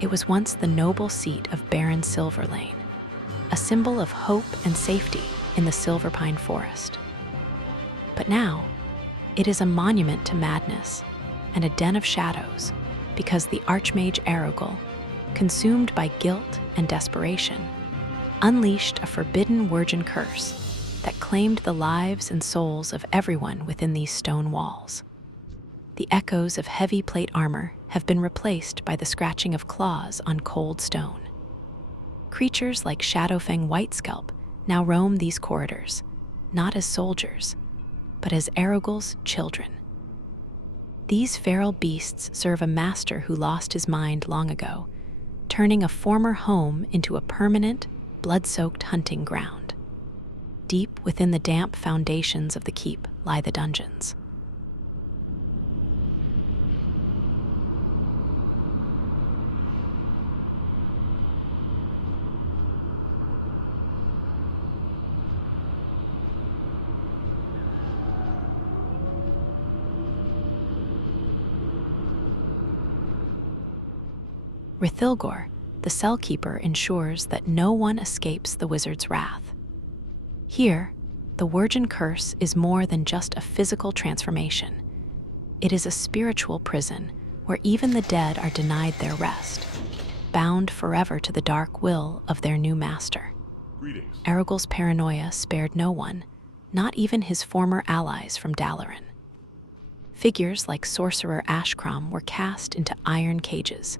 It was once the noble seat of Baron Silverlaine, a symbol of hope and safety in the Silverpine Forest. But now, it is a monument to madness and a den of shadows because the Archmage Arugal, consumed by guilt and desperation, unleashed a forbidden worgen curse that claimed the lives and souls of everyone within these stone walls. The echoes of heavy plate armor have been replaced by the scratching of claws on cold stone. Creatures like Shadowfang Whitescalp now roam these corridors, not as soldiers, but as Arugal's children. These feral beasts serve a master who lost his mind long ago, turning a former home into a permanent, blood-soaked hunting ground. Deep within the damp foundations of the keep lie the dungeons. Rithilgor, the cell keeper, ensures that no one escapes the wizard's wrath. Here, the worgen curse is more than just a physical transformation. It is a spiritual prison where even the dead are denied their rest, bound forever to the dark will of their new master. Greetings. Arugal's paranoia spared no one, not even his former allies from Dalaran. Figures like Sorcerer Ashkram were cast into iron cages,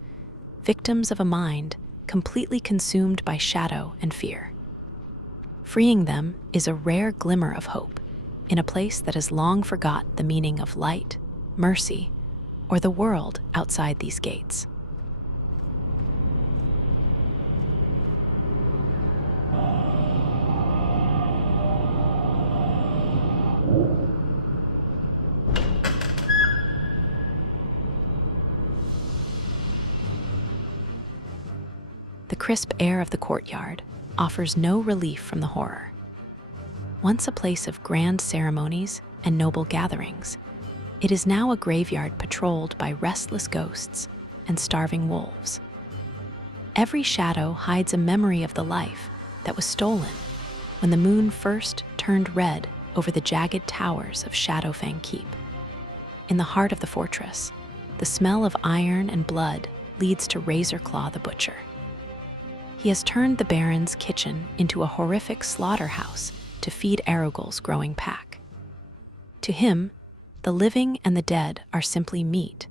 victims of a mind completely consumed by shadow and fear. Freeing them is a rare glimmer of hope in a place that has long forgot the meaning of light, mercy, or the world outside these gates. The crisp air of the courtyard offers no relief from the horror. Once a place of grand ceremonies and noble gatherings, it is now a graveyard patrolled by restless ghosts and starving wolves. Every shadow hides a memory of the life that was stolen when the moon first turned red over the jagged towers of Shadowfang Keep. In the heart of the fortress, the smell of iron and blood leads to Razorclaw the Butcher. He has turned the Baron's kitchen into a horrific slaughterhouse to feed Arugal's growing pack. To him, the living and the dead are simply meat,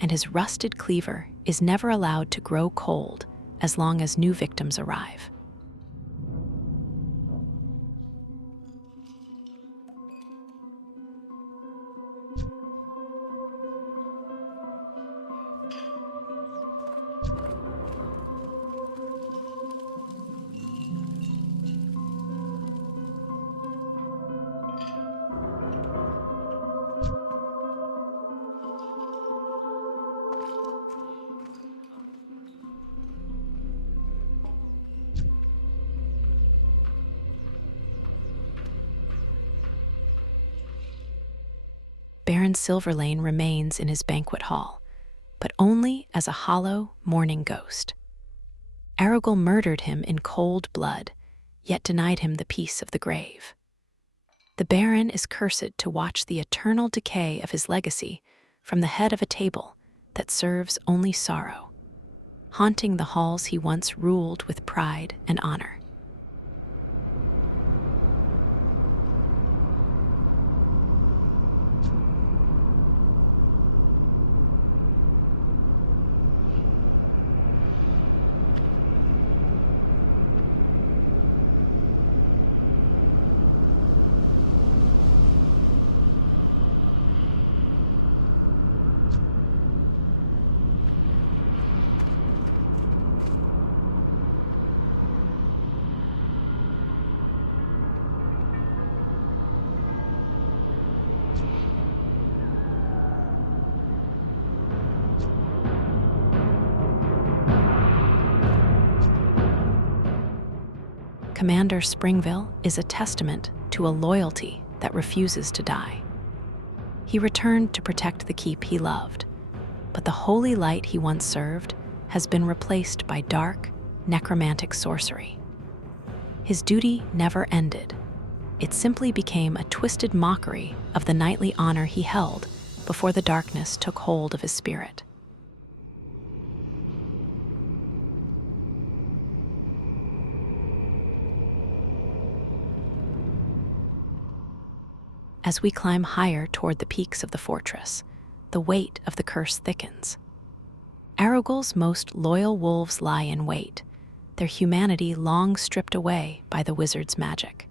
and his rusted cleaver is never allowed to grow cold as long as new victims arrive. Baron Silverlaine remains in his banquet hall, but only as a hollow, mourning ghost. Arugal murdered him in cold blood, yet denied him the peace of the grave. The Baron is cursed to watch the eternal decay of his legacy from the head of a table that serves only sorrow, haunting the halls he once ruled with pride and honor. Commander Springville is a testament to a loyalty that refuses to die. He returned to protect the keep he loved, but the holy light he once served has been replaced by dark, necromantic sorcery. His duty never ended. It simply became a twisted mockery of the knightly honor he held before the darkness took hold of his spirit. As we climb higher toward the peaks of the fortress, the weight of the curse thickens. Arugal's most loyal wolves lie in wait, their humanity long stripped away by the wizard's magic.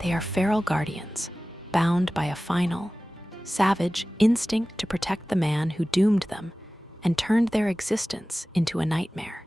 They are feral guardians, bound by a final, savage instinct to protect the man who doomed them and turned their existence into a nightmare.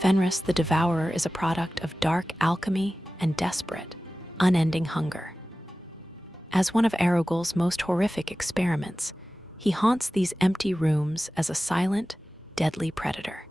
Fenris the Devourer is a product of dark alchemy and desperate, unending hunger. As one of Arugal's most horrific experiments, he haunts these empty rooms as a silent, deadly predator.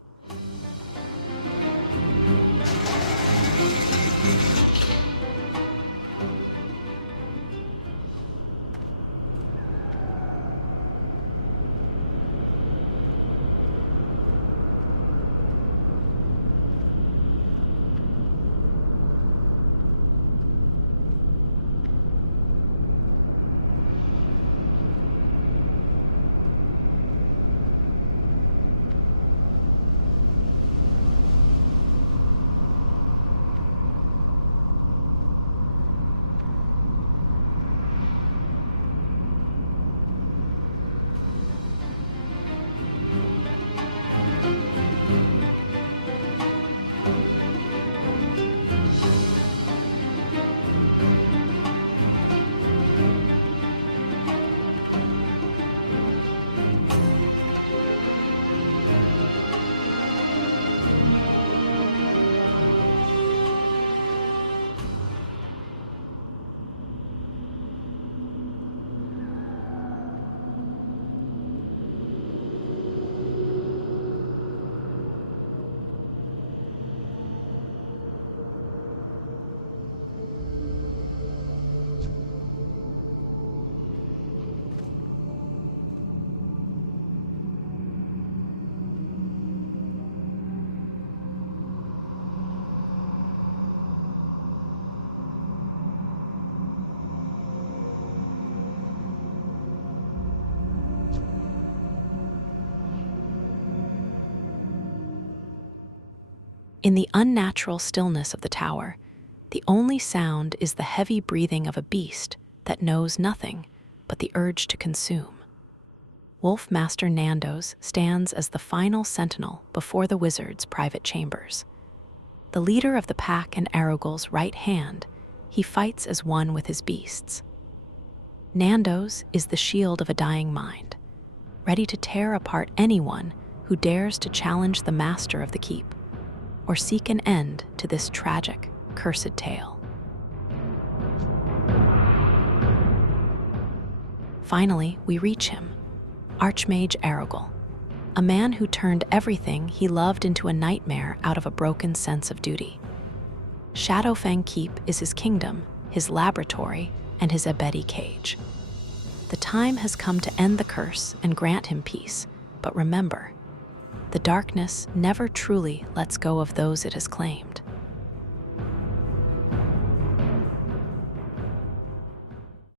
In the unnatural stillness of the tower, the only sound is the heavy breathing of a beast that knows nothing but the urge to consume. Wolf Master Nando's stands as the final sentinel before the wizard's private chambers. The leader of the pack and Arugal's right hand, he fights as one with his beasts. Nando's is the shield of a dying mind, ready to tear apart anyone who dares to challenge the master of the keep or seek an end to this tragic, cursed tale. Finally, we reach him, Archmage Arugal, a man who turned everything he loved into a nightmare out of a broken sense of duty. Shadowfang Keep is his kingdom, his laboratory, and his Abedi cage. The time has come to end the curse and grant him peace, but remember, the darkness never truly lets go of those it has claimed.